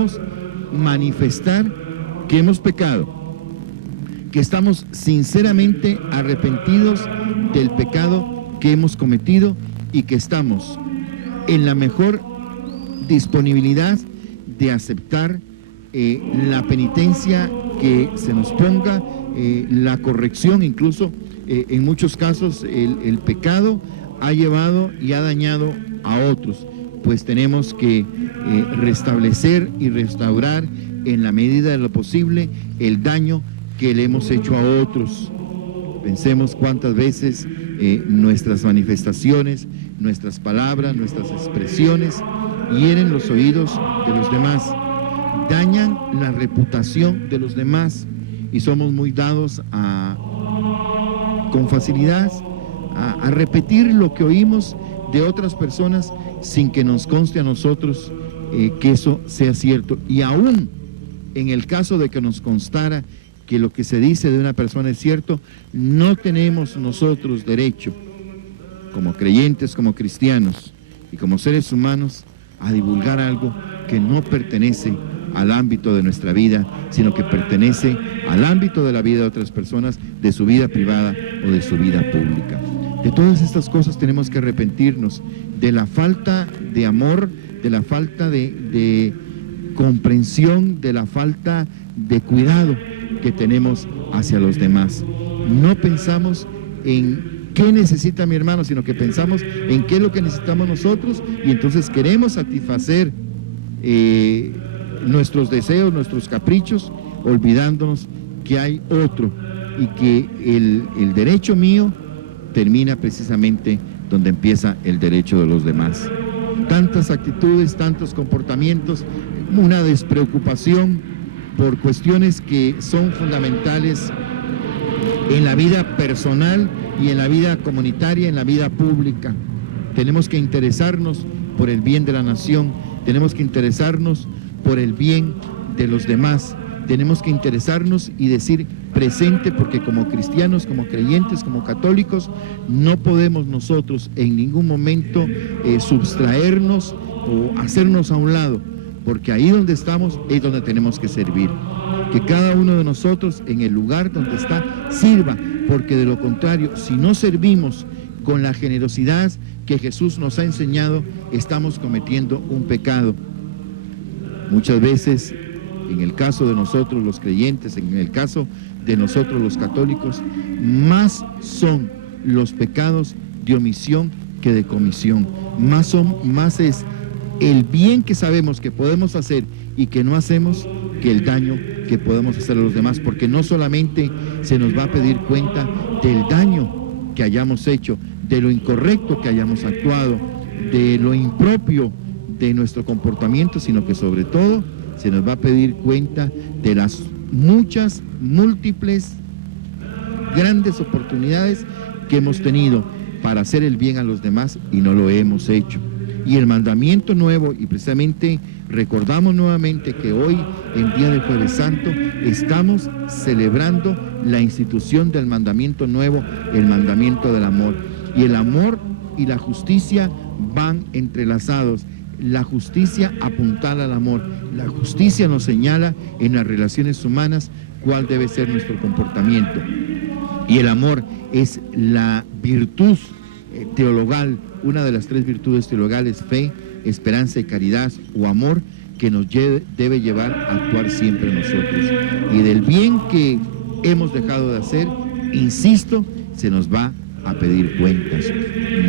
podamos manifestar que hemos pecado, que estamos sinceramente arrepentidos del pecado que hemos cometido y que estamos en la mejor disponibilidad de aceptar la penitencia que se nos ponga, la corrección. Incluso en muchos casos el pecado ha llevado y ha dañado a otros, pues tenemos que restablecer y restaurar en la medida de lo posible el daño que le hemos hecho a otros. Pensemos cuántas veces nuestras manifestaciones, nuestras palabras, nuestras expresiones hieren los oídos de los demás, dañan la reputación de los demás, y somos muy dados con facilidad a repetir lo que oímos de otras personas sin que nos conste a nosotros que eso sea cierto. Y aún en el caso de que nos constara que lo que se dice de una persona es cierto, no tenemos nosotros derecho, como creyentes, como cristianos y como seres humanos, a divulgar algo que no pertenece al ámbito de nuestra vida, sino que pertenece al ámbito de la vida de otras personas, de su vida privada o de su vida pública. De todas estas cosas tenemos que arrepentirnos, de la falta de amor, de la falta de comprensión, de la falta de cuidado que tenemos hacia los demás. No pensamos en qué necesita mi hermano, sino que pensamos en qué es lo que necesitamos nosotros, y entonces queremos satisfacer nuestros deseos, nuestros caprichos, olvidándonos que hay otro y que el derecho mío termina precisamente donde empieza el derecho de los demás. Tantas actitudes, tantos comportamientos, una despreocupación por cuestiones que son fundamentales en la vida personal y en la vida comunitaria, en la vida pública. Tenemos que interesarnos por el bien de la nación, tenemos que interesarnos por el bien de los demás, tenemos que interesarnos y decir presente, porque como cristianos, como creyentes, como católicos, no podemos nosotros en ningún momento subtraernos o hacernos a un lado, porque ahí donde estamos es donde tenemos que servir. Que cada uno de nosotros en el lugar donde está sirva, porque de lo contrario, si no servimos con la generosidad que Jesús nos ha enseñado, estamos cometiendo un pecado. Muchas veces, en el caso de nosotros los creyentes, en el caso de nosotros los católicos, más son los pecados de omisión que de comisión. Más es el bien que sabemos que podemos hacer y que no hacemos, que el daño que podemos hacer a los demás, porque no solamente se nos va a pedir cuenta del daño que hayamos hecho, de lo incorrecto que hayamos actuado, de lo impropio de nuestro comportamiento, sino que sobre todo se nos va a pedir cuenta de las muchas, múltiples, grandes oportunidades que hemos tenido para hacer el bien a los demás y no lo hemos hecho. Y el mandamiento nuevo, y precisamente recordamos nuevamente que hoy, en día de Jueves Santo, estamos celebrando la institución del mandamiento nuevo, el mandamiento del amor. Y el amor y la justicia van entrelazados. La justicia apuntala al amor. La justicia nos señala en las relaciones humanas cuál debe ser nuestro comportamiento. Y el amor es la virtud teologal, una de las tres virtudes teologales: fe, esperanza y caridad, o amor, que nos debe llevar a actuar siempre nosotros. Y del bien que hemos dejado de hacer, insisto, se nos va a pedir cuentas.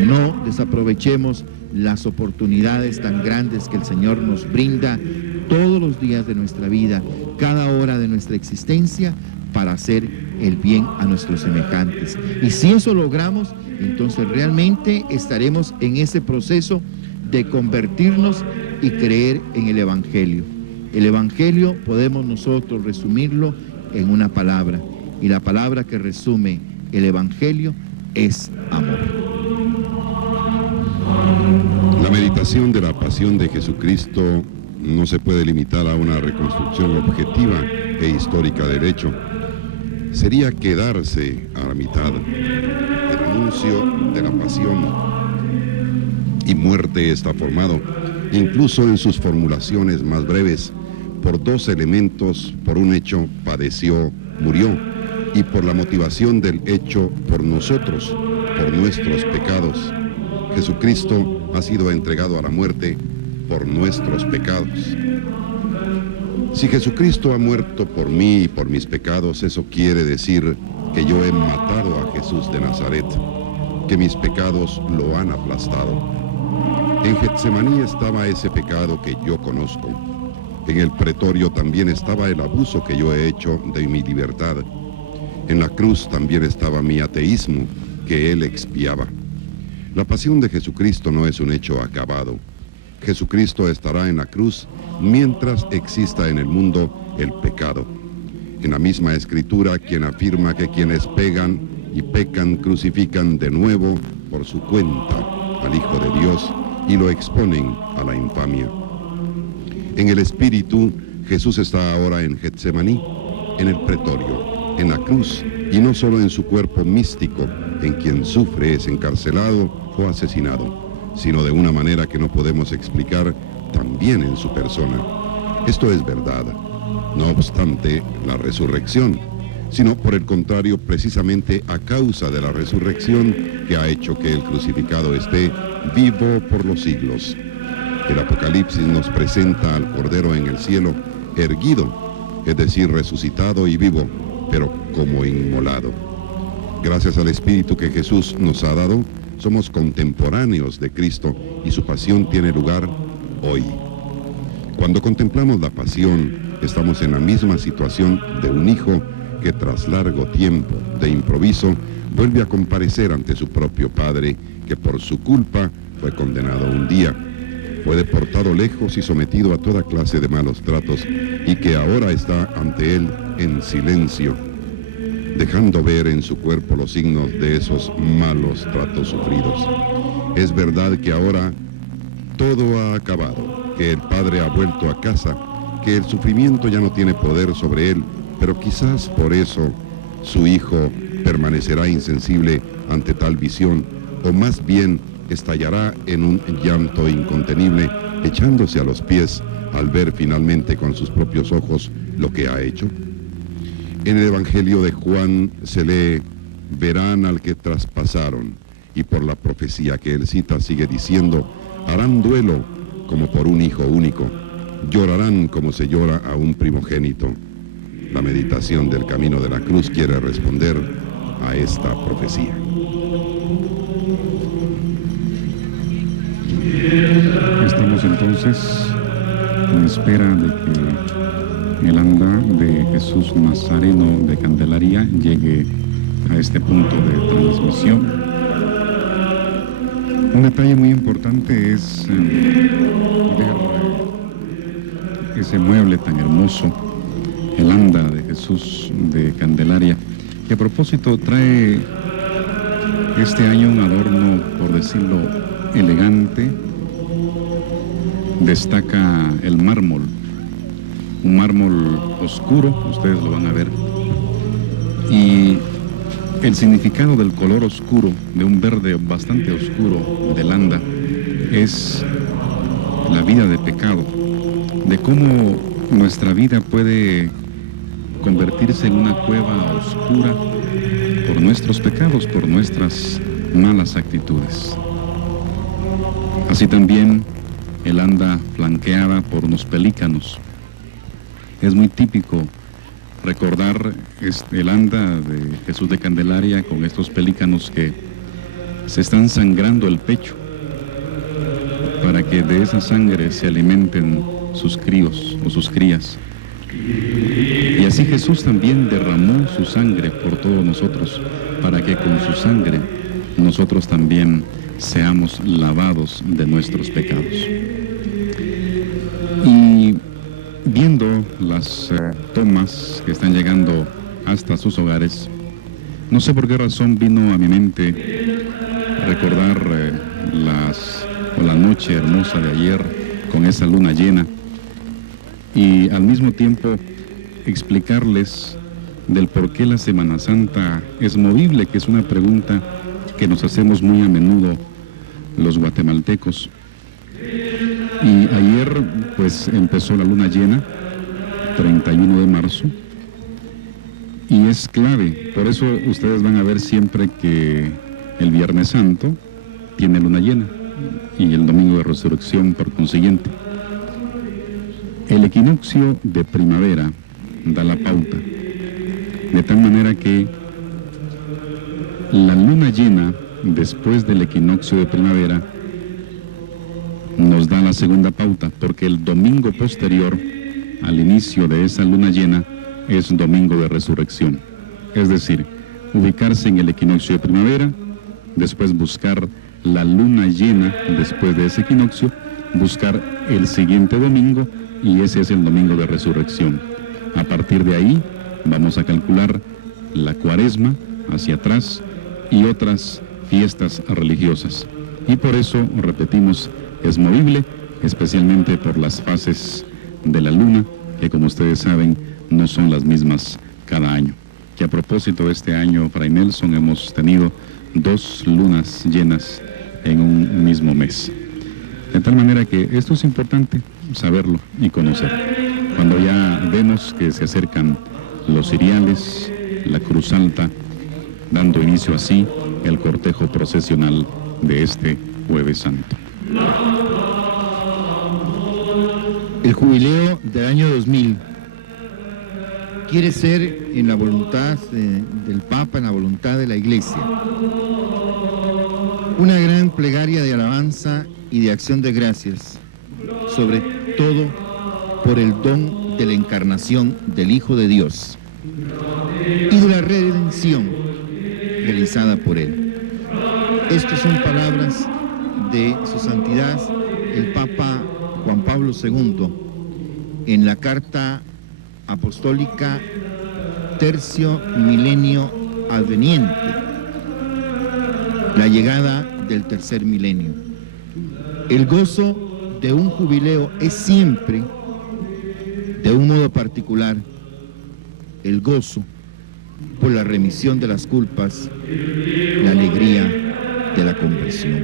No desaprovechemos las oportunidades tan grandes que el Señor nos brinda todos los días de nuestra vida, cada hora de nuestra existencia, para hacer el bien a nuestros semejantes. Y si eso logramos, entonces realmente estaremos en ese proceso de convertirnos y creer en el Evangelio. El Evangelio podemos nosotros resumirlo en una palabra, y la palabra que resume el Evangelio es amor. La meditación de la pasión de Jesucristo no se puede limitar a una reconstrucción objetiva e histórica del hecho. Sería quedarse a la mitad. El anuncio de la pasión y muerte está formado, incluso en sus formulaciones más breves, por dos elementos, por un hecho padeció, murió, y por la motivación del hecho por nosotros, por nuestros pecados. Jesucristo ha sido entregado a la muerte por nuestros pecados. Si Jesucristo ha muerto por mí y por mis pecados, eso quiere decir que yo he matado a Jesús de Nazaret, que mis pecados lo han aplastado. En Getsemaní estaba ese pecado que yo conozco. En el pretorio también estaba el abuso que yo he hecho de mi libertad. En la cruz también estaba mi ateísmo que él expiaba. La pasión de Jesucristo no es un hecho acabado. Jesucristo estará en la cruz mientras exista en el mundo el pecado. En la misma escritura, quien afirma que quienes pegan y pecan crucifican de nuevo por su cuenta al Hijo de Dios y lo exponen a la infamia. En el Espíritu, Jesús está ahora en Getsemaní, en el pretorio, en la cruz, y no solo en su cuerpo místico, en quien sufre, es encarcelado o asesinado, sino de una manera que no podemos explicar, también en su persona. Esto es verdad, no obstante la resurrección, sino por el contrario, precisamente a causa de la resurrección que ha hecho que el crucificado esté vivo por los siglos. El Apocalipsis nos presenta al Cordero en el cielo, erguido, es decir, resucitado y vivo, pero como inmolado. Gracias al Espíritu que Jesús nos ha dado, somos contemporáneos de Cristo y su pasión tiene lugar hoy. Cuando contemplamos la pasión, estamos en la misma situación de un hijo que tras largo tiempo de improviso vuelve a comparecer ante su propio padre, que por su culpa fue condenado un día, fue deportado lejos y sometido a toda clase de malos tratos, y que ahora está ante él en silencio, dejando ver en su cuerpo los signos de esos malos tratos sufridos. Es verdad que ahora todo ha acabado, que el padre ha vuelto a casa, que el sufrimiento ya no tiene poder sobre él, pero quizás por eso su hijo permanecerá insensible ante tal visión, o más bien estallará en un llanto incontenible, echándose a los pies al ver finalmente con sus propios ojos lo que ha hecho. En el Evangelio de Juan se lee: verán al que traspasaron, y por la profecía que él cita sigue diciendo: harán duelo como por un hijo único, llorarán como se llora a un primogénito. La meditación del camino de la cruz quiere responder a esta profecía. Estamos entonces en espera de que el anda de Jesús Nazareno de Candelaria llegue a este punto de transmisión. Un detalle muy importante es ver ese mueble tan hermoso, el anda de Jesús de Candelaria, que a propósito trae este año un adorno, por decirlo, elegante. Destaca el mármol, un mármol oscuro, ustedes lo van a ver, y el significado del color oscuro, de un verde bastante oscuro del anda, es la vida de pecado, de cómo nuestra vida puede convertirse en una cueva oscura por nuestros pecados, por nuestras malas actitudes. Así también el anda flanqueada por unos pelícanos. Es muy típico recordar el anda de Jesús de Candelaria con estos pelícanos que se están sangrando el pecho para que de esa sangre se alimenten sus críos o sus crías. Y así Jesús también derramó su sangre por todos nosotros, para que con su sangre nosotros también seamos lavados de nuestros pecados. Y viendo las tomas que están llegando hasta sus hogares, no sé por qué razón vino a mi mente recordar la noche hermosa de ayer con esa luna llena, y al mismo tiempo explicarles del por qué la Semana Santa es movible, que es una pregunta que nos hacemos muy a menudo los guatemaltecos. Y ayer pues empezó la luna llena 31 de marzo, y es clave. Por eso ustedes van a ver siempre que el Viernes Santo tiene luna llena y el Domingo de Resurrección por consiguiente. El equinoccio de primavera da la pauta, de tal manera que la luna llena después del equinoccio de primavera nos da la segunda pauta, porque el domingo posterior al inicio de esa luna llena es Domingo de Resurrección. Es decir, ubicarse en el equinoccio de primavera, después buscar la luna llena después de ese equinoccio, buscar el siguiente domingo, y ese es el Domingo de Resurrección. A partir de ahí vamos a calcular la Cuaresma hacia atrás y otras fiestas religiosas. Y por eso, repetimos, es movible, especialmente por las fases de la luna, que como ustedes saben, no son las mismas cada año. Que a propósito de este año, Fray Nelson, hemos tenido 2 lunas llenas en un mismo mes. De tal manera que esto es importante saberlo y conocer. Cuando ya vemos que se acercan los ciriales, la Cruz Alta, dando inicio así el cortejo procesional de este Jueves Santo. El jubileo del año 2000 quiere ser en la voluntad del Papa, en la voluntad de la Iglesia, una gran plegaria de alabanza y de acción de gracias, sobre todo por el don de la encarnación del Hijo de Dios y de la redención realizada por Él. Estas son palabras de Su Santidad el Papa Juan Pablo II en la Carta Apostólica Tercio Milenio Adveniente, la llegada del tercer milenio. El gozo de un jubileo es siempre, de un modo particular, el gozo por la remisión de las culpas, la alegría de la conversión.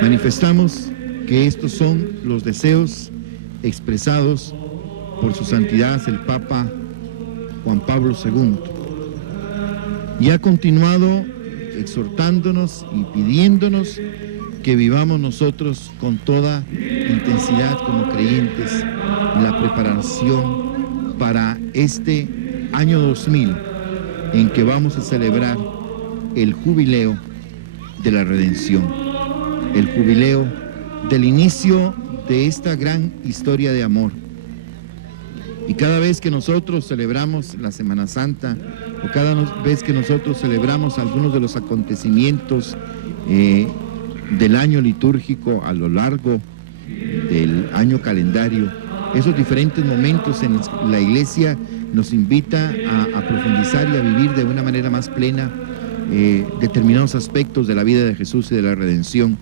Manifestamos que estos son los deseos expresados por Su Santidad el Papa Juan Pablo II, y ha continuado exhortándonos y pidiéndonos que vivamos nosotros con toda intensidad como creyentes la preparación para este año 2000, en que vamos a celebrar el jubileo de la redención, el jubileo del inicio de esta gran historia de amor. Y cada vez que nosotros celebramos la Semana Santa, o cada vez que nosotros celebramos algunos de los acontecimientos del año litúrgico a lo largo del año calendario, esos diferentes momentos en la Iglesia nos invita a profundizar y a vivir de una manera más plena determinados aspectos de la vida de Jesús y de la redención.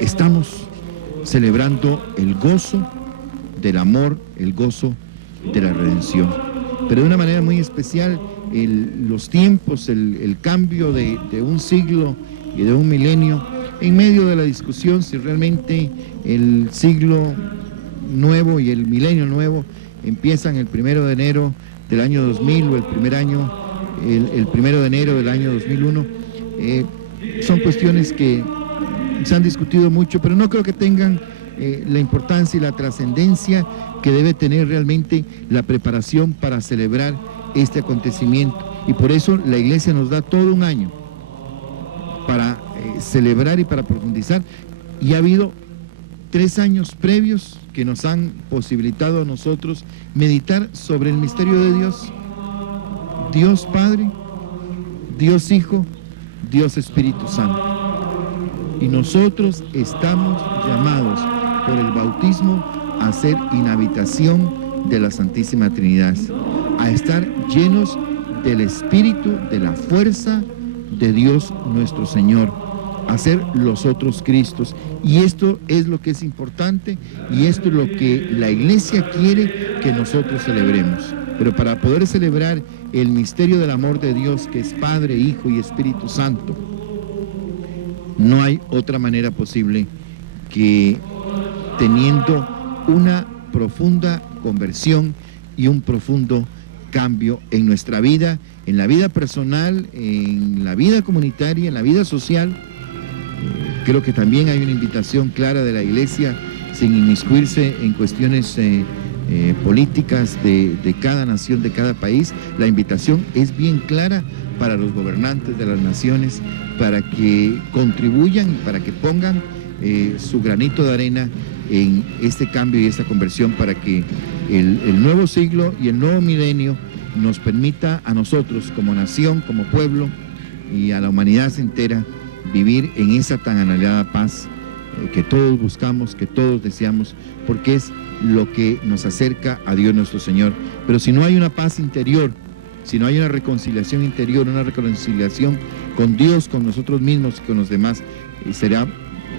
Estamos celebrando el gozo del amor, el gozo de la redención, pero de una manera muy especial los tiempos, el cambio de un siglo y de un milenio, en medio de la discusión si realmente el siglo nuevo y el milenio nuevo empiezan el 1 de enero del año 2000 o el 1 de enero del año 2001. Son cuestiones que se han discutido mucho, pero no creo que tengan la importancia y la trascendencia que debe tener realmente la preparación para celebrar este acontecimiento. Y por eso la Iglesia nos da todo un año para celebrar y para profundizar. Y ha habido 3 años previos que nos han posibilitado a nosotros meditar sobre el misterio de Dios. Dios Padre, Dios Hijo, Dios Espíritu Santo. Y nosotros estamos llamados por el bautismo a ser inhabitación de la Santísima Trinidad, a estar llenos del Espíritu, de la fuerza de Dios nuestro Señor, a ser los otros Cristos. Y esto es lo que es importante, y esto es lo que la Iglesia quiere que nosotros celebremos. Pero para poder celebrar el misterio del amor de Dios, que es Padre, Hijo y Espíritu Santo, no hay otra manera posible que teniendo una profunda conversión y un profundo cambio en nuestra vida, en la vida personal, en la vida comunitaria, en la vida social. Creo que también hay una invitación clara de la Iglesia, sin inmiscuirse en cuestiones políticas de cada nación, de cada país. La invitación es bien clara para los gobernantes de las naciones, para que contribuyan, para que pongan su granito de arena en este cambio y esta conversión, para que el nuevo siglo y el nuevo milenio nos permita a nosotros como nación, como pueblo y a la humanidad entera vivir en esa tan anhelada paz que todos buscamos, que todos deseamos, porque es lo que nos acerca a Dios nuestro Señor. Pero si no hay una paz interior, si no hay una reconciliación interior, una reconciliación con Dios, con nosotros mismos y con los demás, será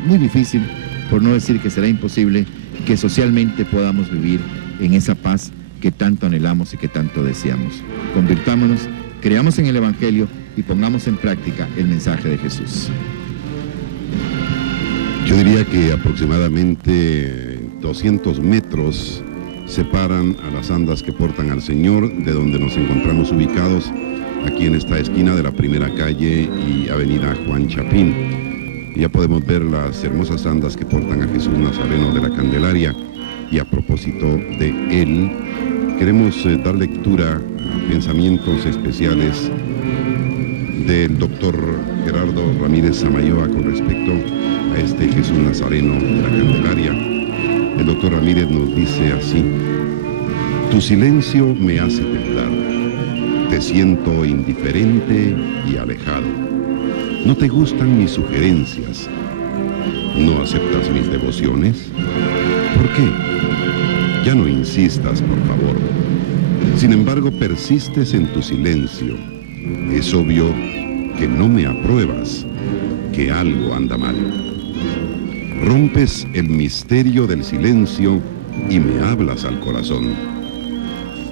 muy difícil, por no decir que será imposible, que socialmente podamos vivir en esa paz que tanto anhelamos y que tanto deseamos. Convirtámonos, creamos en el Evangelio y pongamos en práctica el mensaje de Jesús. Yo diría que aproximadamente 200 metros separan a las andas que portan al Señor de donde nos encontramos ubicados, aquí en esta esquina de la primera calle y avenida Juan Chapín. Ya podemos ver las hermosas andas que portan a Jesús Nazareno de la Candelaria. Y a propósito de él, queremos dar lectura a pensamientos especiales del doctor Gerardo Ramírez Samayoa con respecto a este Jesús Nazareno de la Candelaria. El doctor Ramírez nos dice así: tu silencio me hace temblar, te siento indiferente y alejado. No te gustan mis sugerencias, no aceptas mis devociones. ¿Por qué? Ya no insistas, por favor. Sin embargo, persistes en tu silencio. Es obvio que no me apruebas, que algo anda mal. Rompes el misterio del silencio y me hablas al corazón.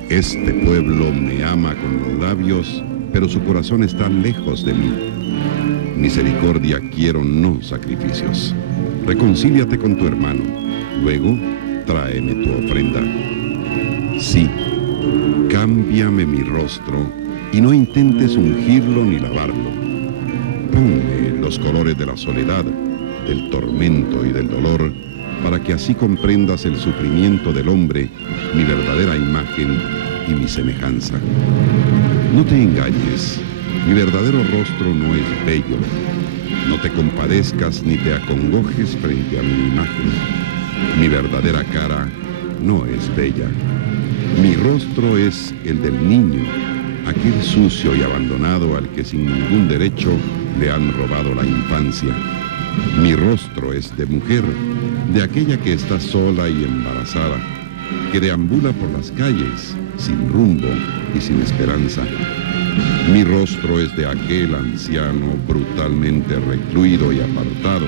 Este pueblo me ama con los labios, pero su corazón está lejos de mí. Misericordia quiero, no sacrificios. Reconcíliate con tu hermano. Luego, tráeme tu ofrenda. Sí, cámbiame mi rostro y no intentes ungirlo ni lavarlo. Ponme los colores de la soledad, del tormento y del dolor, para que así comprendas el sufrimiento del hombre, mi verdadera imagen y mi semejanza. No te engañes, mi verdadero rostro no es bello. No te compadezcas ni te acongojes frente a mi imagen. Mi verdadera cara no es bella. Mi rostro es el del niño, aquel sucio y abandonado al que sin ningún derecho le han robado la infancia. Mi rostro es de mujer, de aquella que está sola y embarazada, que deambula por las calles, sin rumbo y sin esperanza. Mi rostro es de aquel anciano brutalmente recluido y apartado,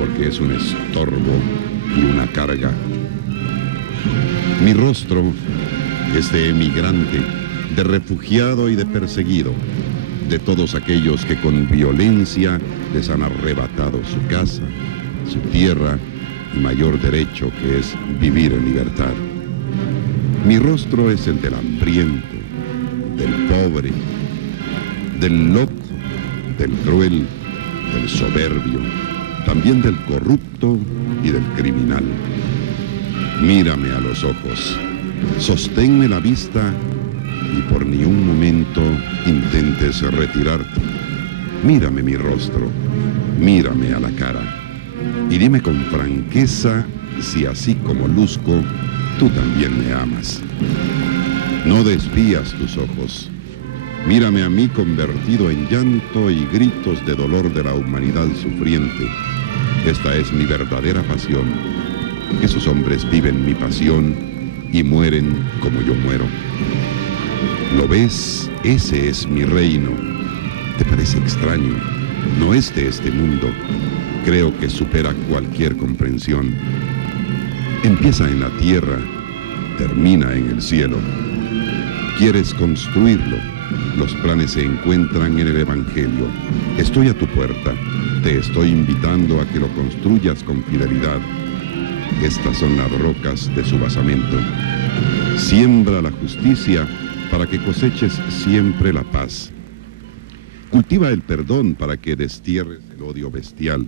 porque es un estorbo y una carga. Mi rostro es de emigrante, de refugiado y de perseguido, de todos aquellos que con violencia les han arrebatado su casa, su tierra y mayor derecho, que es vivir en libertad. Mi rostro es el del hambriento, del pobre, del loco, del cruel, del soberbio, también del corrupto y del criminal. Mírame a los ojos, sosténme la vista y por ni un momento intentes retirarte. Mírame mi rostro, mírame a la cara y dime con franqueza si así como luzco, tú también me amas. No desvías tus ojos. Mírame a mí convertido en llanto y gritos de dolor de la humanidad sufriente. Esta es mi verdadera pasión. Esos hombres viven mi pasión y mueren como yo muero. ¿Lo ves? Ese es mi reino. ¿Te parece extraño? No es de este mundo. Creo que supera cualquier comprensión. Empieza en la tierra, termina en el cielo. ¿Quieres construirlo? Los planes se encuentran en el Evangelio. Estoy a tu puerta. Te estoy invitando a que lo construyas con fidelidad. Estas son las rocas de su basamento. Siembra la justicia para que coseches siempre la paz. Cultiva el perdón para que destierres el odio bestial.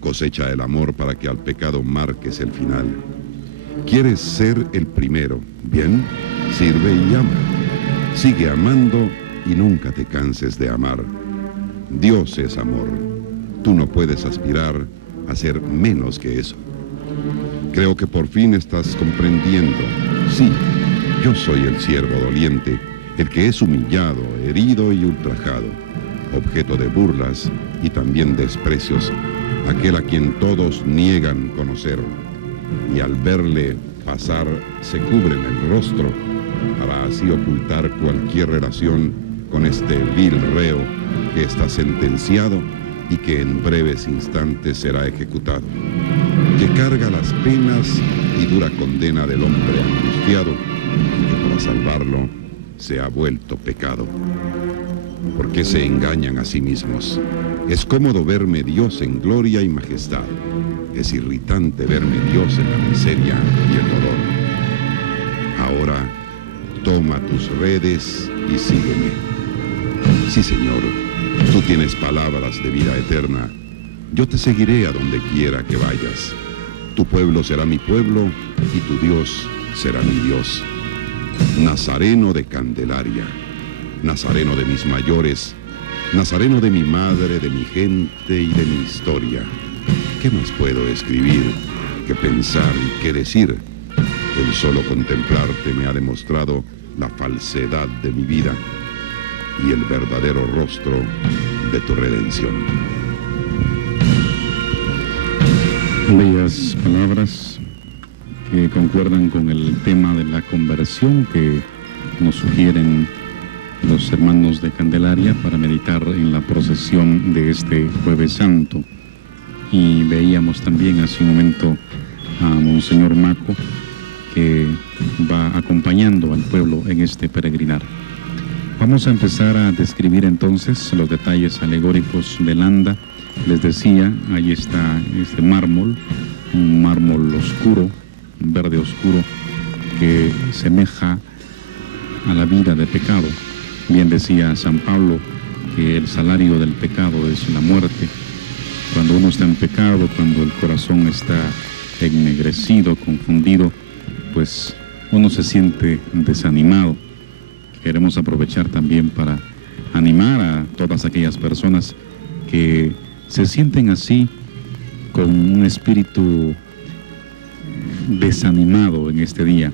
Cosecha el amor para que al pecado marques el final. ¿Quieres ser el primero? Bien, sirve y ama. Sigue amando y nunca te canses de amar. Dios es amor. Tú no puedes aspirar a ser menos que eso. Creo que por fin estás comprendiendo. Sí, yo soy el siervo doliente, el que es humillado, herido y ultrajado, objeto de burlas y también desprecios, aquel a quien todos niegan conocer, y al verle pasar se cubren el rostro para así ocultar cualquier relación con este vil reo que está sentenciado y que en breves instantes será ejecutado, que carga las penas y dura condena del hombre angustiado y que para salvarlo se ha vuelto pecado. ¿Por qué se engañan a sí mismos? Es cómodo verme Dios en gloria y majestad. Es irritante verme Dios en la miseria y el dolor. Ahora, toma tus redes y sígueme. Sí, Señor, tú tienes palabras de vida eterna. Yo te seguiré a donde quiera que vayas. Tu pueblo será mi pueblo y tu Dios será mi Dios. Nazareno de Candelaria, nazareno de mis mayores, nazareno de mi madre, de mi gente y de mi historia. ¿Qué más puedo escribir, que pensar y qué decir? El solo contemplarte me ha demostrado la falsedad de mi vida y el verdadero rostro de tu redención. Bellas palabras que concuerdan con el tema de la conversión que nos sugieren los hermanos de Candelaria para meditar en la procesión de este Jueves Santo. Y veíamos también hace un momento a Monseñor Maco, que va acompañando al pueblo en este peregrinar. Vamos a empezar a describir entonces los detalles alegóricos del anda. Les decía, ahí está este mármol, un mármol oscuro, un verde oscuro, que semeja a la vida de pecado. Bien decía San Pablo que el salario del pecado es la muerte. Cuando uno está en pecado, cuando el corazón está ennegrecido, confundido, pues uno se siente desanimado. Queremos aprovechar también para animar a todas aquellas personas que se sienten así, con un espíritu desanimado en este día,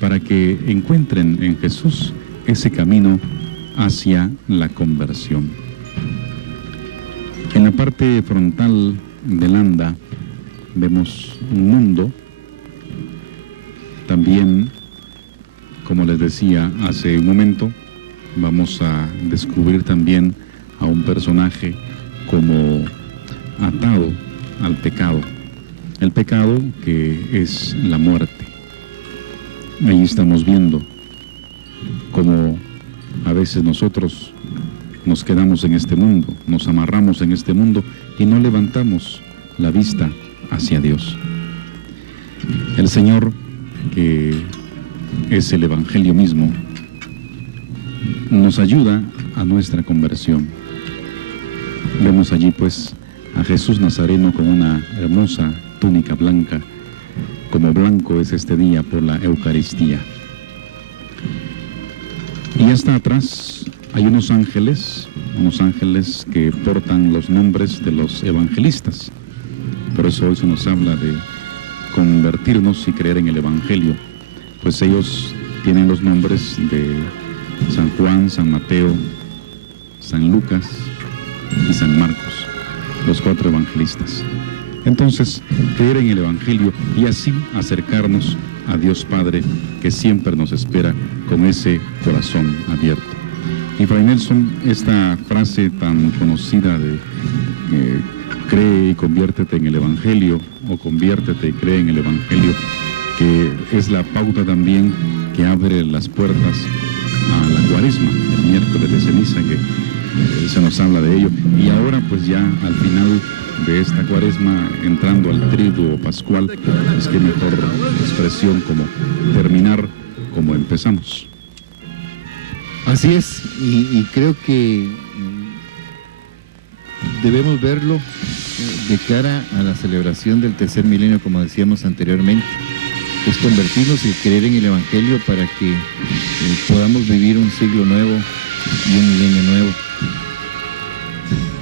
para que encuentren en Jesús ese camino hacia la conversión. En la parte frontal del anda vemos un mundo. También, como les decía hace un momento, vamos a descubrir también a un personaje como atado al pecado. El pecado que es la muerte. Ahí estamos viendo cómo a veces nosotros nos quedamos en este mundo, nos amarramos en este mundo y no levantamos la vista hacia Dios. El Señor, que es el Evangelio mismo, nos ayuda a nuestra conversión. Vemos allí pues a Jesús Nazareno con una hermosa túnica blanca, como blanco es este día por la Eucaristía. Y hasta atrás hay unos ángeles que portan los nombres de los evangelistas. Por eso hoy se nos habla de convertirnos y creer en el Evangelio, pues ellos tienen los nombres de San Juan, San Mateo, San Lucas y San Marcos, los 4 evangelistas. Entonces, creer en el Evangelio y así acercarnos a Dios Padre, que siempre nos espera con ese corazón abierto. Y Fray Nelson, esta frase tan conocida de cree y conviértete en el Evangelio, o conviértete y cree en el Evangelio, que es la pauta también que abre las puertas a la Cuaresma, el miércoles de ceniza, que se nos habla de ello. Y ahora pues ya al final de esta cuaresma, entrando al triduo pascual, es que mejor expresión como terminar como empezamos. Así es, y creo que debemos verlo de cara a la celebración del tercer milenio, como decíamos anteriormente. Es convertirnos y creer en el Evangelio para que podamos vivir un siglo nuevo y un milenio nuevo.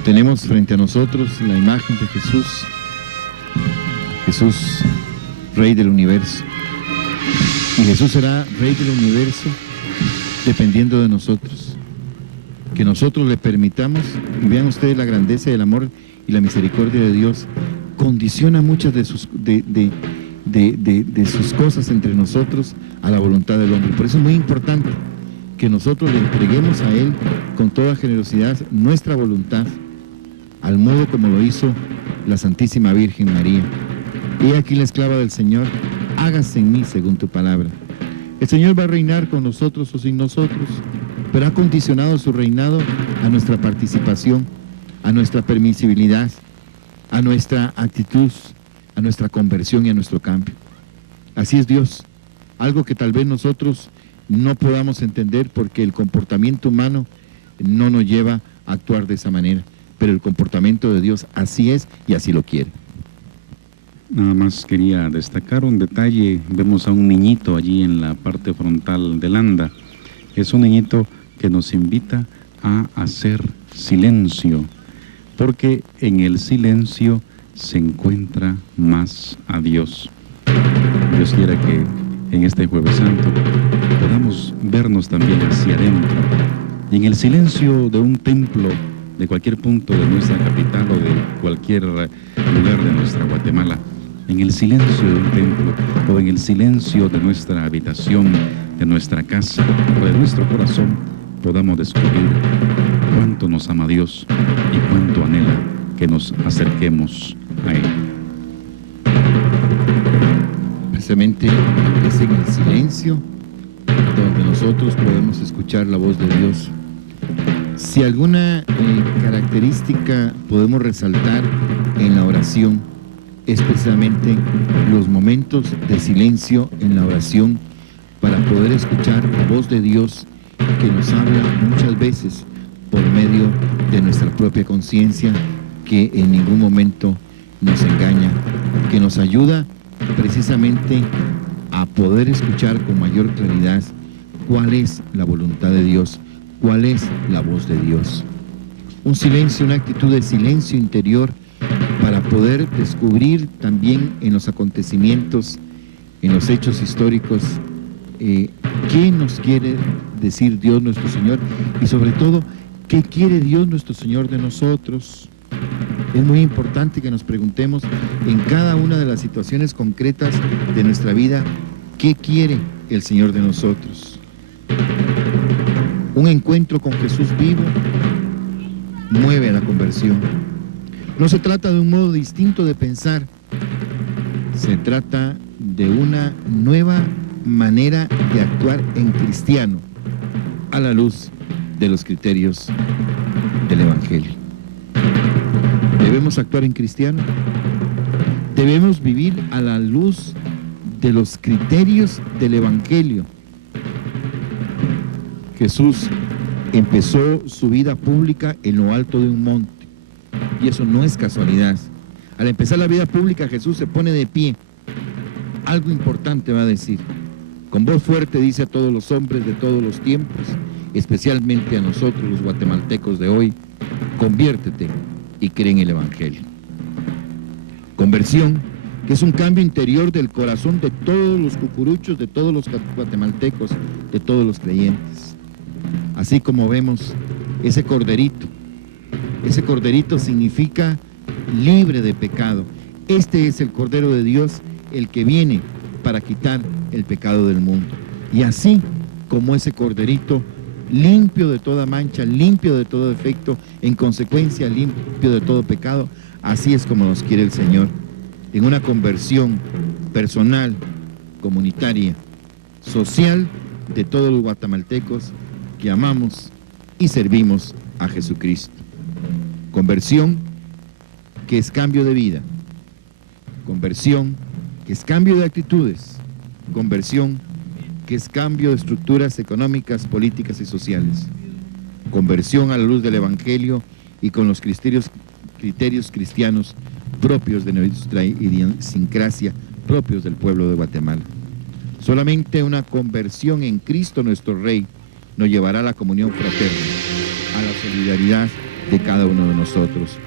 Tenemos frente a nosotros la imagen de Jesús, Jesús, Rey del universo. Y Jesús será Rey del universo dependiendo de nosotros. Que nosotros le permitamos, y vean ustedes la grandeza del amor y la misericordia de Dios, condiciona muchas de sus cosas entre nosotros a la voluntad del hombre. Por eso es muy importante que nosotros le entreguemos a Él con toda generosidad nuestra voluntad, al modo como lo hizo la Santísima Virgen María. He aquí la esclava del Señor, hágase en mí según tu palabra. El Señor va a reinar con nosotros o sin nosotros, pero ha condicionado su reinado a nuestra participación, a nuestra permisibilidad, a nuestra actitud, a nuestra conversión y a nuestro cambio. Así es Dios, algo que tal vez nosotros no podamos entender porque el comportamiento humano no nos lleva a actuar de esa manera, pero el comportamiento de Dios así es y así lo quiere. Nada más quería destacar un detalle. Vemos a un niñito allí en la parte frontal del anda. Es un niñito que nos invita a hacer silencio, porque en el silencio se encuentra más a Dios. Dios quiera que en este Jueves Santo podamos vernos también hacia adentro. Y en el silencio de un templo, de cualquier punto de nuestra capital o de cualquier lugar de nuestra Guatemala, en el silencio de un templo o en el silencio de nuestra habitación, de nuestra casa o de nuestro corazón, podamos descubrir cuánto nos ama Dios y cuánto anhela que nos acerquemos a Él. Precisamente es en el silencio donde nosotros podemos escuchar la voz de Dios. Si alguna característica podemos resaltar en la oración, es precisamente los momentos de silencio en la oración para poder escuchar la voz de Dios que nos habla muchas veces por medio de nuestra propia conciencia, que en ningún momento nos engaña, que nos ayuda precisamente a poder escuchar con mayor claridad cuál es la voluntad de Dios, cuál es la voz de Dios. Un silencio, una actitud de silencio interior para poder descubrir también en los acontecimientos, en los hechos históricos, qué nos quiere decir Dios nuestro Señor y sobre todo, qué quiere Dios nuestro Señor de nosotros. Es muy importante que nos preguntemos en cada una de las situaciones concretas de nuestra vida, ¿qué quiere el Señor de nosotros? Un encuentro con Jesús vivo mueve a la conversión. No se trata de un modo distinto de pensar, se trata de una nueva manera de actuar en cristiano a la luz de los criterios del Evangelio. ¿Debemos actuar en cristiano? Debemos vivir a la luz de los criterios del Evangelio. Jesús empezó su vida pública en lo alto de un monte. Y eso no es casualidad. Al empezar la vida pública, Jesús se pone de pie. Algo importante va a decir. Con voz fuerte dice a todos los hombres de todos los tiempos, especialmente a nosotros los guatemaltecos de hoy, conviértete y cree en el Evangelio. Conversión, que es un cambio interior del corazón de todos los cucuruchos, de todos los guatemaltecos, de todos los creyentes. Así como vemos ese corderito significa libre de pecado. Este es el Cordero de Dios, el que viene para quitar el pecado del mundo. Y así como ese corderito, limpio de toda mancha, limpio de todo defecto, en consecuencia limpio de todo pecado, así es como nos quiere el Señor, en una conversión personal, comunitaria, social de todos los guatemaltecos que amamos y servimos a Jesucristo. Conversión, que es cambio de vida. Conversión, que es cambio de actitudes. Conversión, que es cambio de estructuras económicas, políticas y sociales. Conversión a la luz del Evangelio y con los criterios cristianos propios de nuestra idiosincrasia, propios del pueblo de Guatemala. Solamente una conversión en Cristo nuestro Rey nos llevará a la comunión fraterna, a la solidaridad de cada uno de nosotros.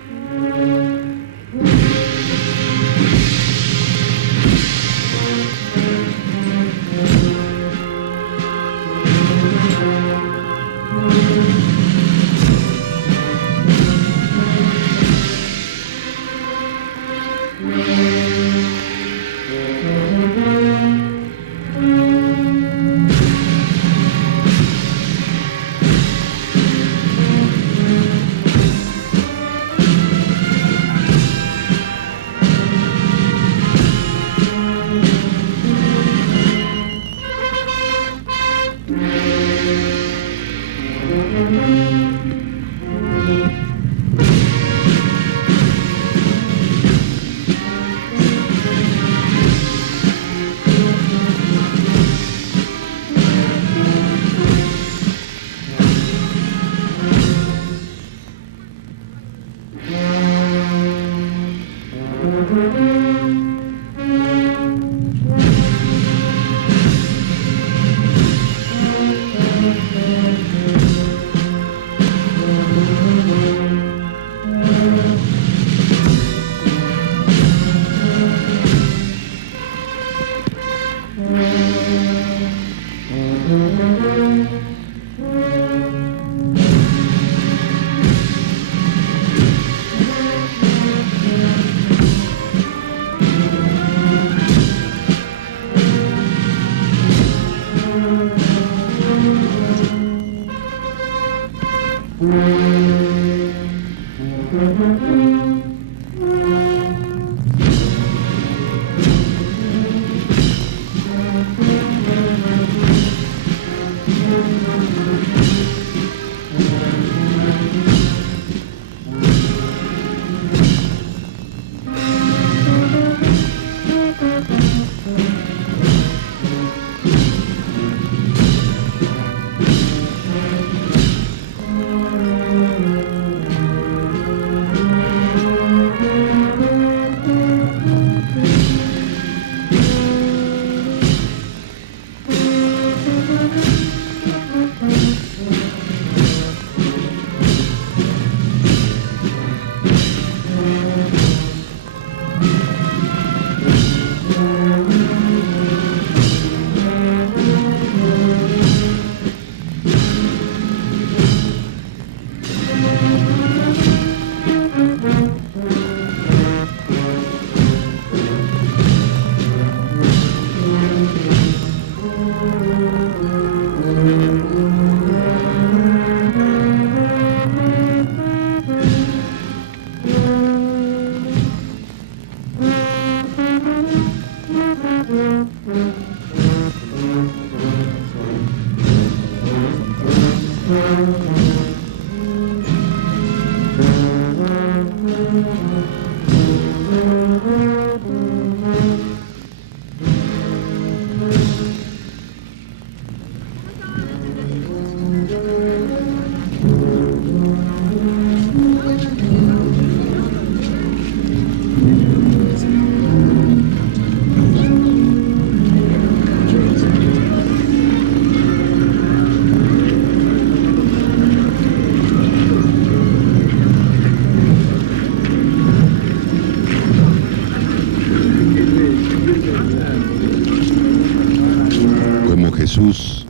Jesús,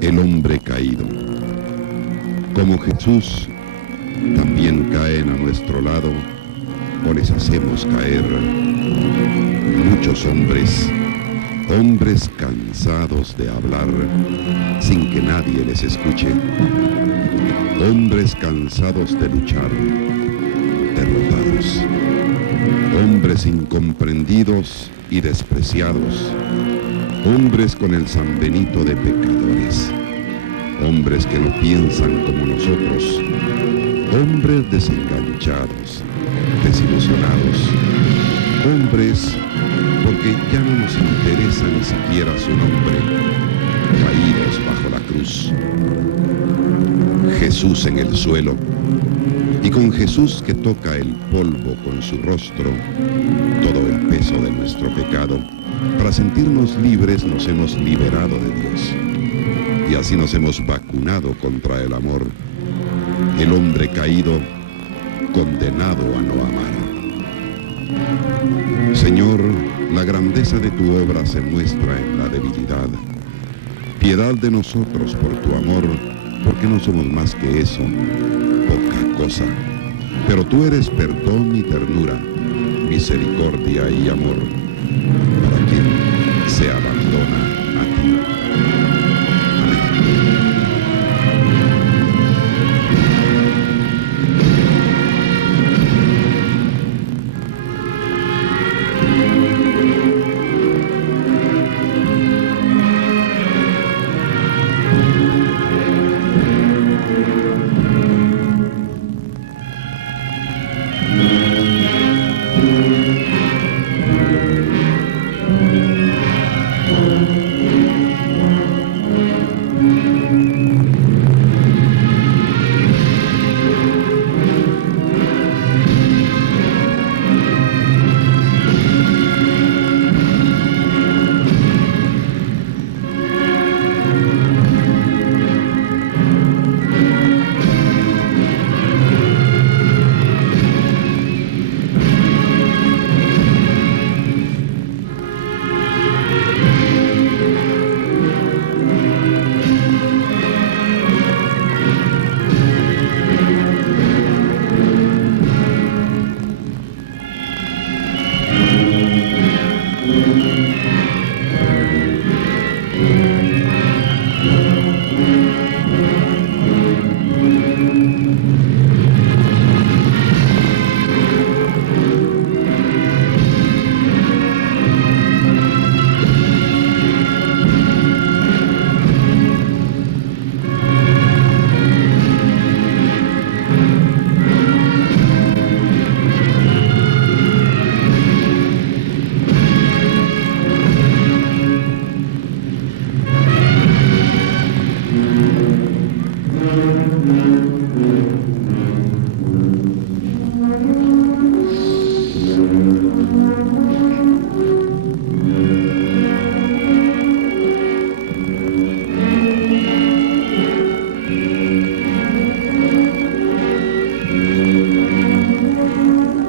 el hombre caído. Como Jesús, también caen a nuestro lado o les hacemos caer muchos hombres, hombres cansados de hablar sin que nadie les escuche, hombres cansados de luchar, derrotados, hombres incomprendidos y despreciados, hombres con el San Benito de pecadores. hombres que no piensan como nosotros, hombres desenganchados, desilusionados, hombres porque ya no nos interesa ni siquiera su nombre, caídos bajo la cruz. Jesús en el suelo, y con Jesús que toca el polvo con su rostro, todo el peso de nuestro pecado, para sentirnos libres nos hemos liberado de Dios. Y así nos hemos vacunado contra el amor, el hombre caído, condenado a no amar. Señor, la grandeza de tu obra se muestra en la debilidad. Piedad de nosotros por tu amor, porque no somos más que eso, poca cosa. Pero tú eres perdón y ternura, misericordia y amor, para quien se abandona a ti.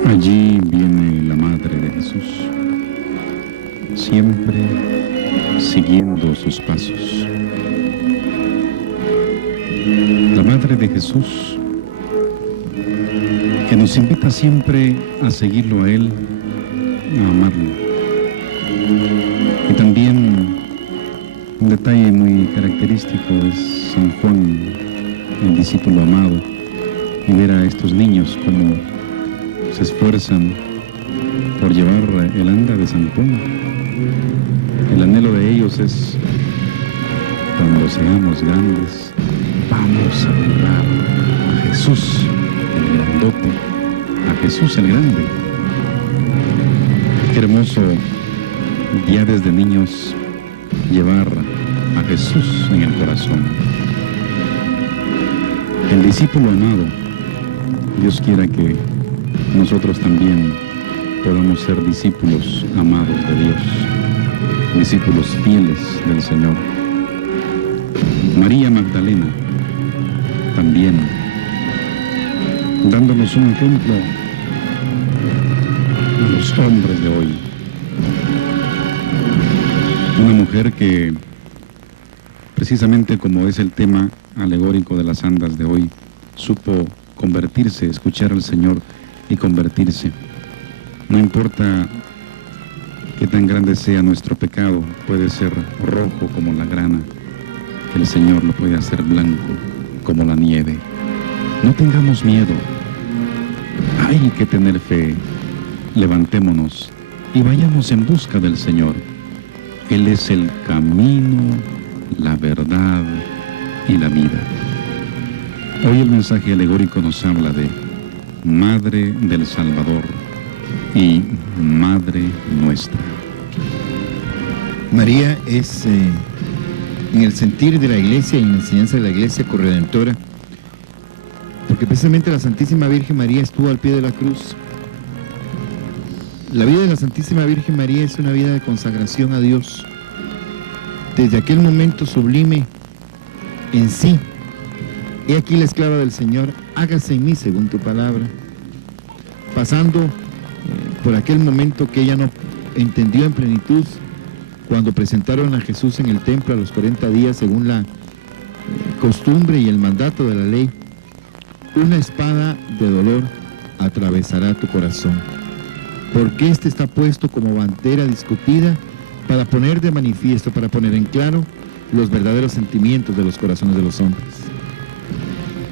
Allí viene la Madre de Jesús, siempre siguiendo sus pasos. La Madre de Jesús, que nos invita siempre a seguirlo a Él, a amarlo. Y también un detalle muy característico es San Juan, el discípulo amado, y ver a estos niños como se esfuerzan por llevar el anda de San Juan. El anhelo de ellos es, cuando seamos grandes, vamos a llevar a Jesús el grandote, a Jesús el grande. Qué hermoso ya desde niños llevar a Jesús en el corazón. El discípulo amado, Dios quiera que nosotros también podamos ser discípulos amados de Dios, discípulos fieles del Señor. María Magdalena también dándonos un ejemplo a los hombres de hoy. Una mujer que, precisamente como es el tema alegórico de las andas de hoy, supo convertirse, escuchar al Señor y convertirse. No importa qué tan grande sea nuestro pecado, puede ser rojo como la grana, el Señor lo puede hacer blanco como la nieve. No tengamos miedo, hay que tener fe, levantémonos y vayamos en busca del Señor. Él es el camino, la verdad y la vida. mensaje alegórico nos habla de Madre del Salvador y Madre nuestra. María es, en el sentir de la Iglesia y en la enseñanza de la Iglesia corredentora, porque precisamente la Santísima Virgen María estuvo al pie de la cruz. La vida de la Santísima Virgen María es una vida de consagración a Dios. Desde aquel momento sublime en sí, he aquí la esclava del Señor, hágase en mí según tu palabra. Pasando por aquel momento que ella no entendió en plenitud, cuando presentaron a Jesús en el templo a los 40 días, según la costumbre y el mandato de la ley, una espada de dolor atravesará tu corazón, porque este está puesto como bandera discutida para poner de manifiesto, para poner en claro los verdaderos sentimientos de los corazones de los hombres.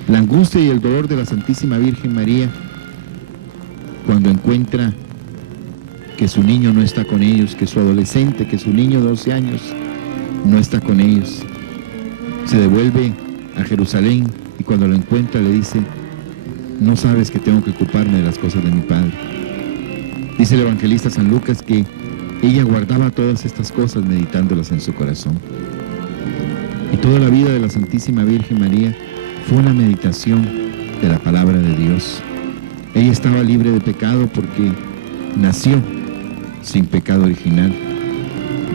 La angustia y el dolor de la Santísima Virgen María, cuando encuentra que su niño no está con ellos, que su adolescente, que su niño de 12 años no está con ellos, se devuelve a Jerusalén y cuando lo encuentra le dice: no sabes que tengo que ocuparme de las cosas de mi Padre. Dice el evangelista San Lucas que ella guardaba todas estas cosas meditándolas en su corazón. Y toda la vida de la Santísima Virgen María fue una meditación de la palabra de Dios. Ella estaba libre de pecado porque nació sin pecado original.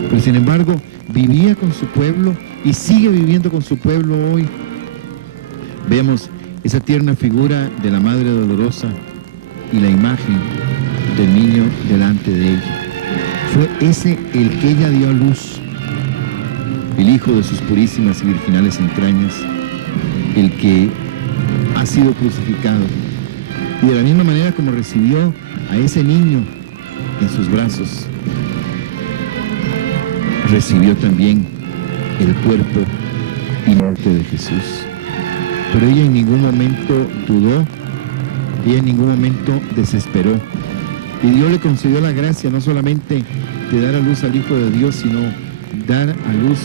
Pero sin embargo, vivía con su pueblo y sigue viviendo con su pueblo hoy. Vemos esa tierna figura de la Madre Dolorosa y la imagen del niño delante de ella. Fue ese el que ella dio a luz, el hijo de sus purísimas y virginales entrañas, el que ha sido crucificado. Y de la misma manera como recibió a ese niño en sus brazos, recibió también el cuerpo y muerte de Jesús. Pero ella en ningún momento dudó, ella en ningún momento desesperó. Y Dios le concedió la gracia no solamente de dar a luz al Hijo de Dios, sino dar a luz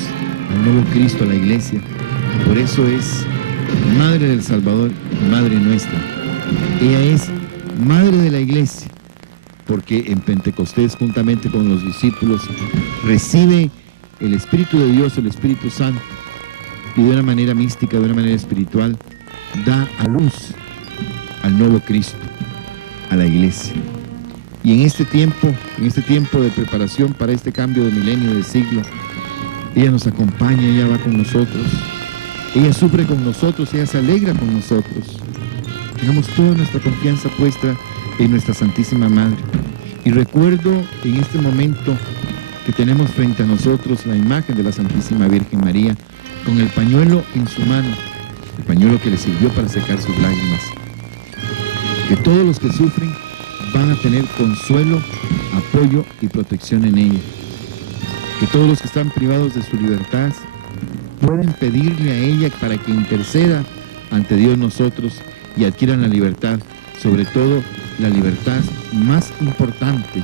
al nuevo Cristo, a la Iglesia. Por eso es Madre del Salvador, Madre nuestra. Ella es Madre de la Iglesia, porque en Pentecostés, juntamente con los discípulos, recibe el Espíritu de Dios, el Espíritu Santo, y de una manera mística, de una manera espiritual, da a luz al nuevo Cristo, a la Iglesia. Y en este tiempo de preparación para este cambio de milenio, de siglo, ella nos acompaña, ella va con nosotros, ella sufre con nosotros, ella se alegra con nosotros. Tengamos toda nuestra confianza puesta en nuestra Santísima Madre. Y recuerdo en este momento que tenemos frente a nosotros la imagen de la Santísima Virgen María, con el pañuelo en su mano, el pañuelo que le sirvió para secar sus lágrimas. Que todos los que sufren van a tener consuelo, apoyo y protección en ella. Que todos los que están privados de su libertad pueden pedirle a ella para que interceda ante Dios nosotros y adquieran la libertad, sobre todo la libertad más importante,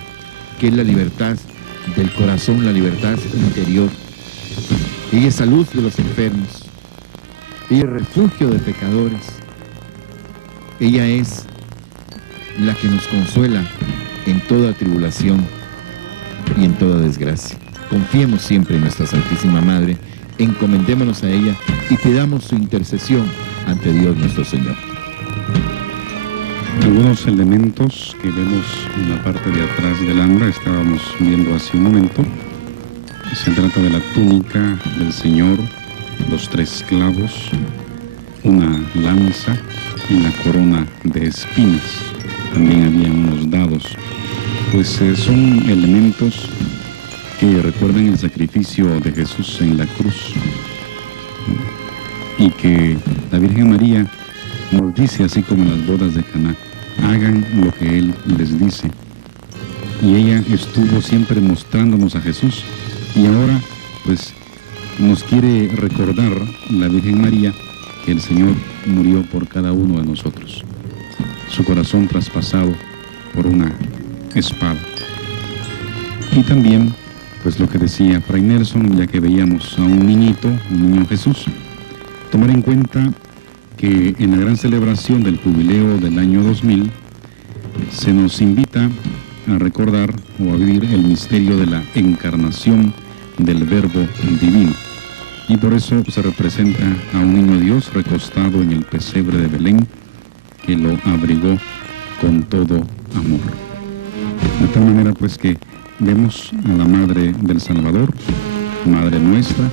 que es la libertad del corazón, la libertad interior. Ella es salud de los enfermos, ella es refugio de pecadores, ella es la que nos consuela en toda tribulación y en toda desgracia. Confiemos siempre en nuestra Santísima Madre, encomendémonos a ella y pidamos su intercesión ante Dios nuestro Señor. Algunos elementos que vemos en la parte de atrás del AMRA estábamos viendo hace un momento. Se trata de la túnica del Señor, los 3 clavos, una lanza y la corona de espinas. También había unos dados. Pues son elementos que recuerdan el sacrificio de Jesús en la cruz. Y que la Virgen María nos dice, así como en las bodas de Caná, hagan lo que Él les dice. Y ella estuvo siempre mostrándonos a Jesús. Y ahora, pues, nos quiere recordar la Virgen María que el Señor murió por cada uno de nosotros. Su corazón traspasado por una espada. Y también, pues lo que decía Fray Nelson, ya que veíamos a un niño Jesús, tomar en cuenta que en la gran celebración del jubileo del año 2000 se nos invita a recordar o a vivir el misterio de la encarnación del Verbo Divino. Y por eso se representa a un niño Dios recostado en el pesebre de Belén, que lo abrigó con todo amor. De tal manera pues que vemos a la Madre del Salvador, Madre nuestra,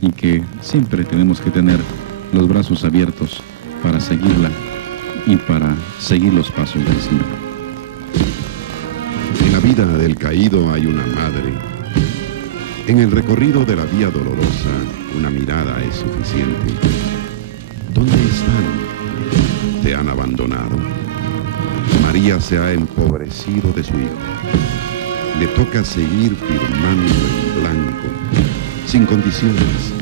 y que siempre tenemos que tener los brazos abiertos para seguirla y para seguir los pasos del Señor. En la vida del caído hay una madre. En el recorrido de la vía dolorosa, una mirada es suficiente. ¿Dónde están? ¿Te han abandonado? María se ha empobrecido de su hijo. Le toca seguir firmando en blanco, sin condiciones,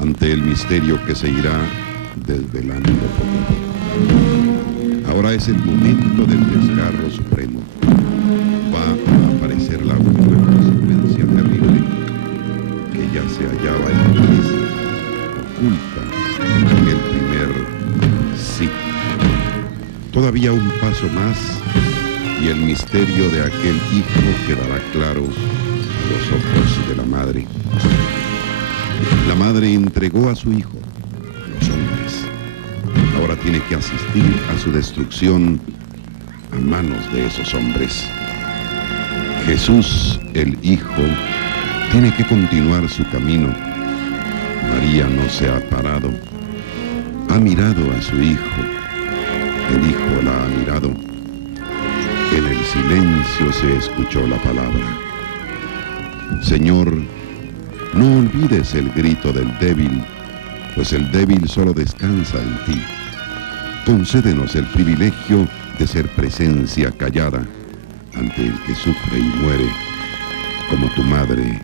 ante el misterio que se irá desvelando poco a poco. Ahora es el momento del desgarro supremo. Va a aparecer la última consecuencia terrible que ya se hallaba implícita, oculta en aquel primer sí. Todavía un paso más y el misterio de aquel hijo quedará claro a los ojos de la madre. La madre entregó a su hijo, los hombres. Ahora tiene que asistir a su destrucción a manos de esos hombres. Jesús, el Hijo, tiene que continuar su camino. María no se ha parado. Ha mirado a su Hijo. El Hijo la ha mirado. En el silencio se escuchó la palabra. Señor, no olvides el grito del débil, pues el débil solo descansa en ti. Concédenos el privilegio de ser presencia callada ante el que sufre y muere, como tu madre,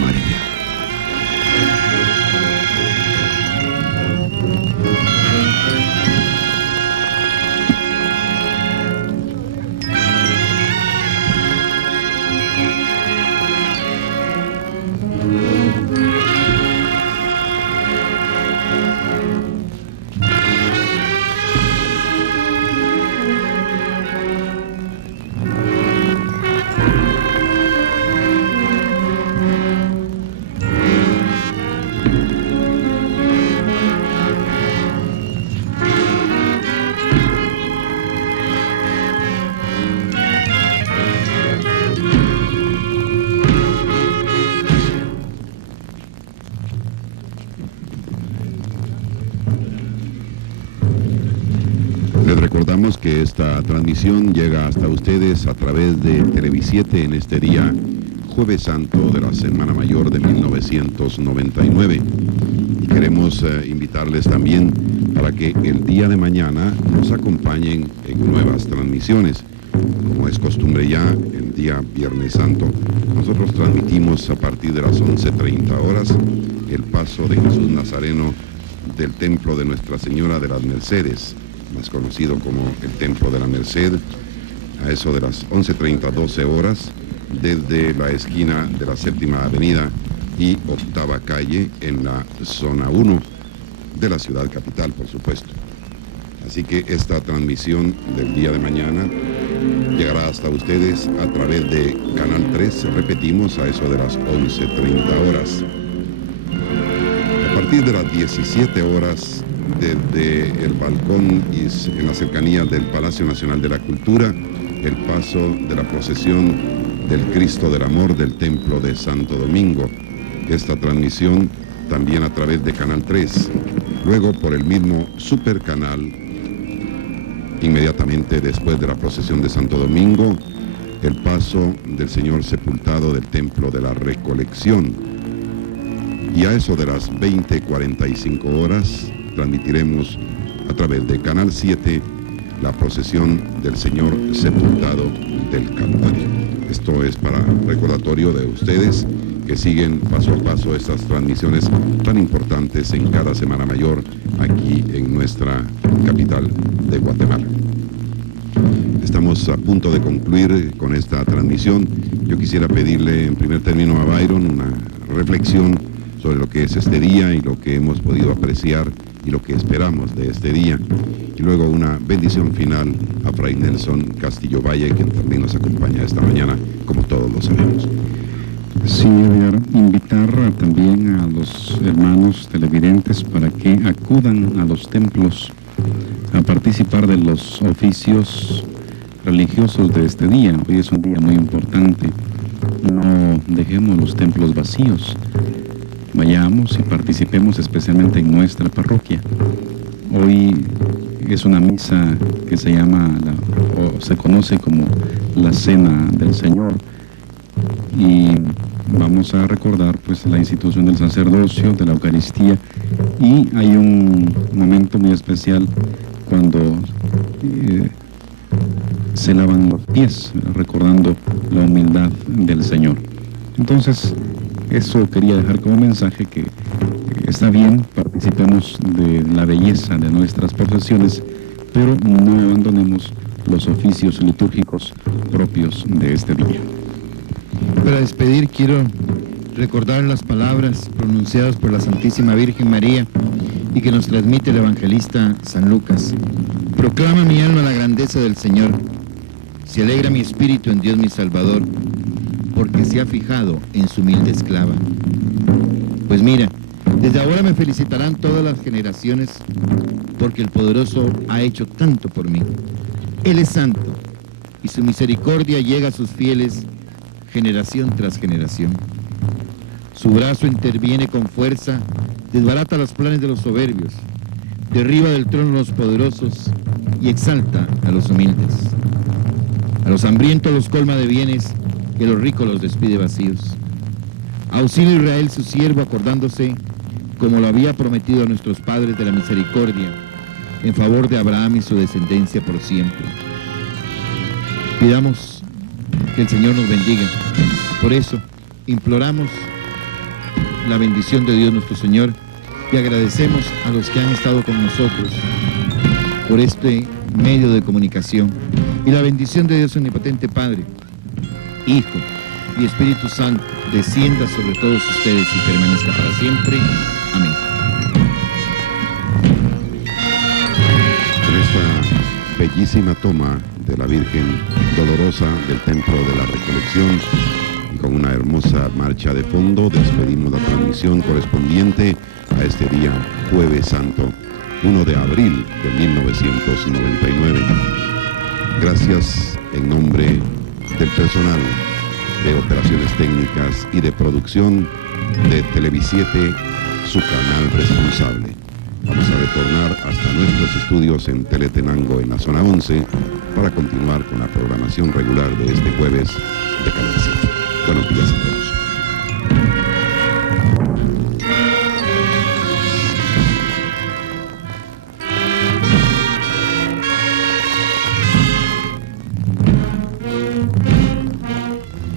María. Recordamos que esta transmisión llega hasta ustedes a través de Televisiete en este día, Jueves Santo de la Semana Mayor de 1999. Y queremos invitarles también para que el día de mañana nos acompañen en nuevas transmisiones. Como es costumbre ya, el día Viernes Santo, nosotros transmitimos a partir de las 11:30 horas el paso de Jesús Nazareno del Templo de Nuestra Señora de las Mercedes, más conocido como el Templo de la Merced, a eso de las 11:30, 12 horas, desde la esquina de la 7ª Avenida y 8ª Calle en la zona 1 de la ciudad capital, por supuesto. Así que esta transmisión del día de mañana llegará hasta ustedes a través de Canal 3, repetimos, a eso de las 11:30 horas. A partir de las 17 horas, desde el balcón y en las cercanías del Palacio Nacional de la Cultura, el paso de la procesión del Cristo del Amor del Templo de Santo Domingo. Esta transmisión también a través de Canal 3. Luego por el mismo supercanal, inmediatamente después de la procesión de Santo Domingo, el paso del Señor sepultado del Templo de la Recolección. Y a eso de las 20:45 horas, transmitiremos a través de Canal 7 la procesión del Señor sepultado del Calvario. Esto es para recordatorio de ustedes que siguen paso a paso estas transmisiones tan importantes en cada Semana Mayor aquí en nuestra capital de Guatemala. Estamos a punto de concluir con esta transmisión. Yo quisiera pedirle en primer término a Byron una reflexión sobre lo que es este día y lo que hemos podido apreciar y lo que esperamos de este día. Y luego una bendición final a Fray Nelson Castillo Valle, quien también nos acompaña esta mañana, como todos lo sabemos. Sí, Edgar, invitar también a los hermanos televidentes para que acudan a los templos a participar de los oficios religiosos de este día. Hoy es un día muy importante. No dejemos los templos vacíos. Vayamos y participemos especialmente en nuestra parroquia. Hoy es una misa que se llama, o se conoce como la Cena del Señor. Y vamos a recordar pues la institución del sacerdocio, de la Eucaristía, y hay un momento muy especial cuando se lavan los pies, recordando la humildad del Señor. Entonces, eso quería dejar como mensaje, que está bien, participemos de la belleza de nuestras procesiones, pero no abandonemos los oficios litúrgicos propios de este día. Para despedir quiero recordar las palabras pronunciadas por la Santísima Virgen María y que nos transmite el evangelista San Lucas. Proclama mi alma la grandeza del Señor. Se alegra mi espíritu en Dios mi Salvador, porque se ha fijado en su humilde esclava. Pues mira, desde ahora me felicitarán todas las generaciones, porque el Poderoso ha hecho tanto por mí. Él es santo, y su misericordia llega a sus fieles generación tras generación. Su brazo interviene con fuerza, desbarata los planes de los soberbios, derriba del trono a los poderosos y exalta a los humildes. A los hambrientos los colma de bienes y a los ricos los despide vacíos. Auxilia a Israel su siervo, acordándose, como lo había prometido a nuestros padres, de la misericordia en favor de Abraham y su descendencia por siempre. Pidamos que el Señor nos bendiga. Por eso imploramos la bendición de Dios nuestro Señor y agradecemos a los que han estado con nosotros por este medio de comunicación. Y la bendición de Dios omnipotente, Padre, Hijo y Espíritu Santo, descienda sobre todos ustedes y permanezca para siempre. Amén. En esta bellísima toma de la Virgen Dolorosa del Templo de la Recolección, y con una hermosa marcha de fondo, despedimos la transmisión correspondiente a este día, Jueves Santo, 1 de abril de 1999. Gracias en nombre del personal de operaciones técnicas y de producción de Televisiete, su canal responsable. Vamos a retornar hasta nuestros estudios en Teletenango, en la zona 11, para continuar con la programación regular de este jueves de Canal 7. Buenos días a todos.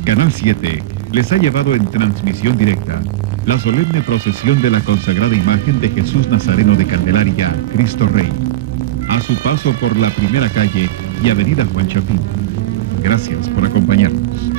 Canal 7 les ha llevado en transmisión directa la solemne procesión de la consagrada imagen de Jesús Nazareno de Candelaria, Cristo Rey, a su paso por la primera calle y avenida Juan Chapín. Gracias por acompañarnos.